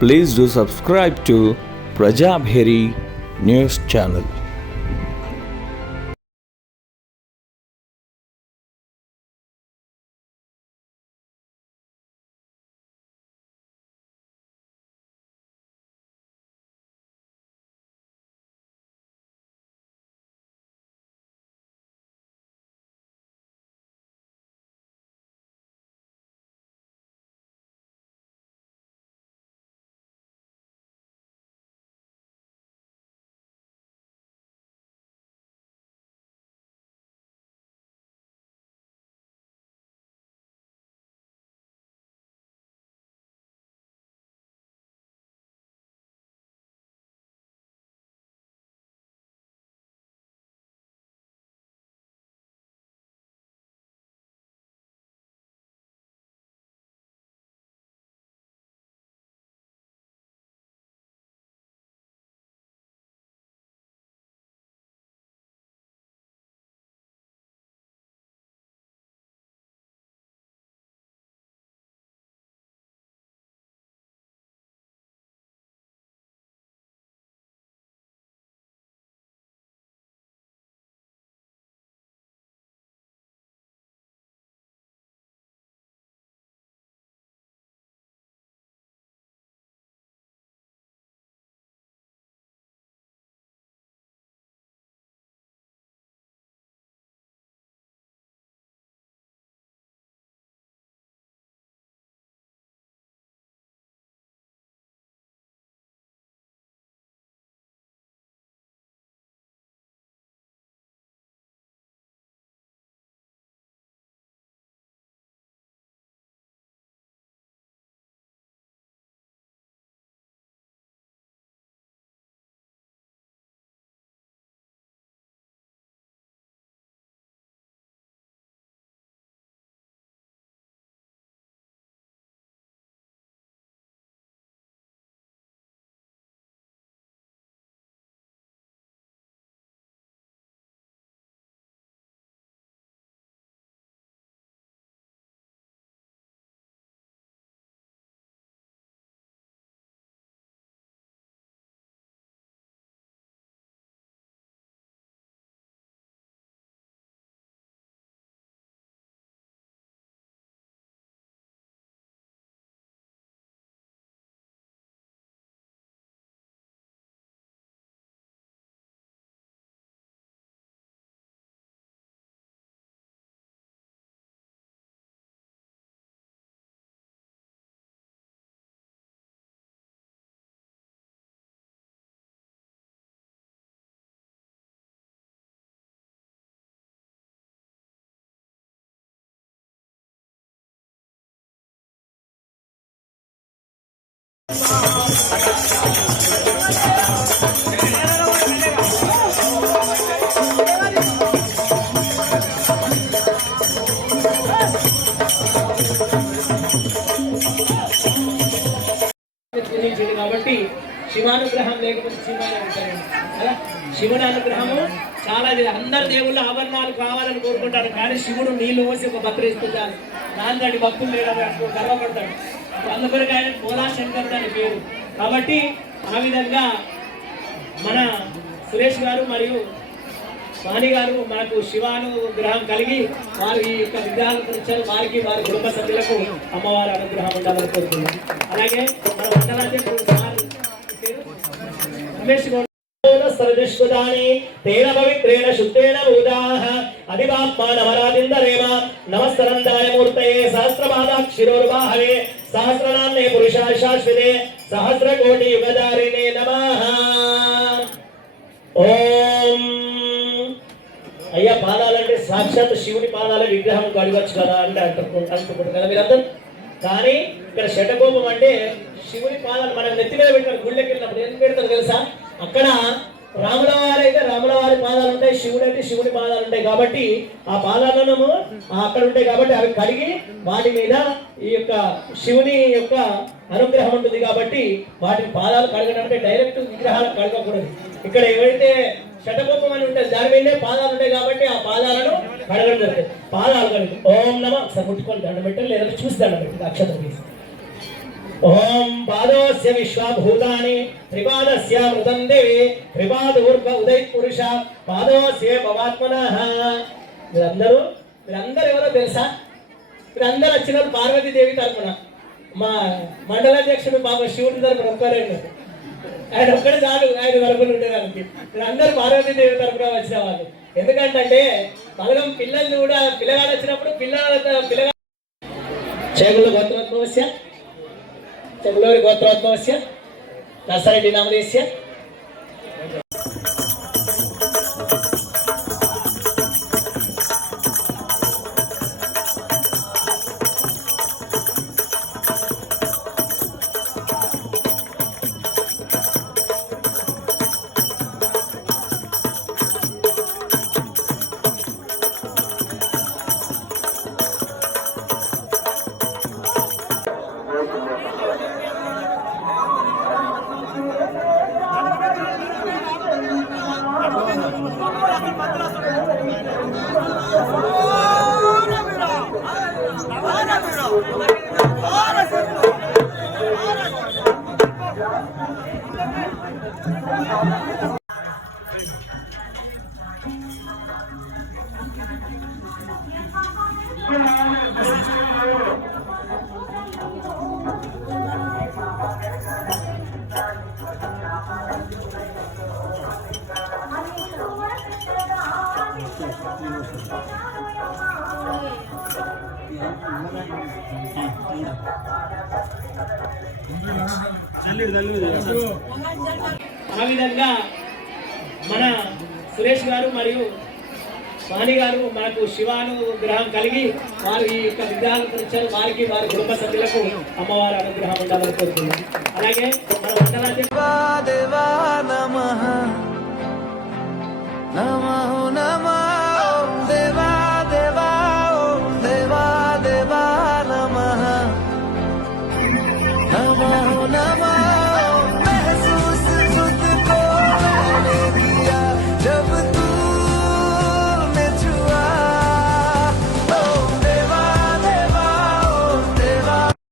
Please do subscribe to Prajabheri News Channel. కాబట్టి శివానుగ్రహం లేకపోతే శివుని అనుగ్రహము చాలా అందరు దేవుళ్ళు ఆభరణాలు కావాలని కోరుకుంటారు, కానీ శివుడు నీళ్లు పోసి ఒక భక్తులు ఇస్తుంటారు. దాని భక్తులు లేడని గర్వపడతాడు. అందుకొరకు ఆయన పోలా శంకరుడు అని పేరు. కాబట్టి ఆ విధంగా మన సురేష్ గారు మరియు వాణి గారు మనకు శివానుగ్రహం కలిగి వారు ఈ యొక్క విగ్రహాలు ఇచ్చారు. వారికి వారి కుటుంబ సభ్యులకు అమ్మవారి అనుగ్రహం ఉండాలని కోరుతున్నాం. అలాగే మన మండలాధ్యక్షుడు రమేష్ గౌడ్ సరదిష్కుదాని తేన పవిత్రేణ శుద్ధేన భూతాః అదివాప్మానవరాదిందరేమ నమస్కరందాయ మూర్తయే సహస్రపాదాక్షిరోర్వాహవే సహస్రనామ్నే పురుషాయ శాశ్వతే సహస్రకోటి యుగధారిణే నమః. ఓం. అయ్యా పాదాలంటే సాక్షాత్ శివుని పాదాల విగ్రహం కడగచ్చు కదా అంటే అంటుకుంటారు కదా మీరందరూ. కానీ ఇక్కడ శటకోపం అంటే శివుని పాదాలు మనం నెత్తి మీద పెట్టారు. గుళ్ళకి వెళ్ళినప్పుడు ఎందుకు పెడతారు తెలుసా? అక్కడ రాముల వారి అయితే రాముల వారి పాదాలు ఉంటాయి, శివుడు అయితే శివుని పాదాలు ఉంటాయి. కాబట్టి ఆ పాదాలను అక్కడ ఉంటాయి కాబట్టి అవి కడిగి వాటి మీద ఈ యొక్క శివుని యొక్క అనుగ్రహం ఉంటుంది. కాబట్టి వాటి పాదాలు కడగడంటే డైరెక్ట్ విగ్రహాలు కడగకూడదు. ఇక్కడ ఎవరైతే శటకోపం అని ఉంటుంది దాని మీదే పాదాలు ఉంటాయి కాబట్టి ఆ పాదాలను కడగడం జరుగుతుంది. పాదాలు కడిగి ఓం నమ ఒకసారి ముట్టుకొని దండం పెట్టాలి, లేదా చూసి దండం పెట్టి అక్షతం తీసి ఓం పాదోస్య విశ్వభూతాని త్రిపాదస్య మృతం దేవి త్రిపాదూర్వ ఉదయ పురుష పాదోస్య భవాత్మనః. మీరందరూ ఎవరో తెలుసా? మీరందరూ వచ్చిన పార్వతీదేవి తరపున, మా మండలాధ్యక్షుడు బాబా శివుడి తరపున ఒక్కరే, ఆయన ఒక్కడే చాలు ఆయన తరపున ఉండేదానికి. మీరందరూ పార్వతీదేవి తరపున వచ్చిన వాళ్ళు. ఎందుకంటే బలగం పిల్లల్ని కూడా పిల్లగాడు వచ్చినప్పుడు పిల్లగా చేగుళ్ళ గోత్రోద్భవస్య చెగులూరి గోత్రోద్భవస్య నర్సరెడ్డి నామదేశ్య ఆ విధంగా మన సురేష్ గారు మరియు వాణి గారు మనకు శివానుగ్రహం కలిగి వారు ఈ యొక్క విగ్రహాలు తెచ్చారు. వారికి వారి కుటుంబ సభ్యులకు అమ్మవారి అనుగ్రహం ఉండాలని కోరుతున్నాం. అలాగే మన మండలాధ్యక్షుడు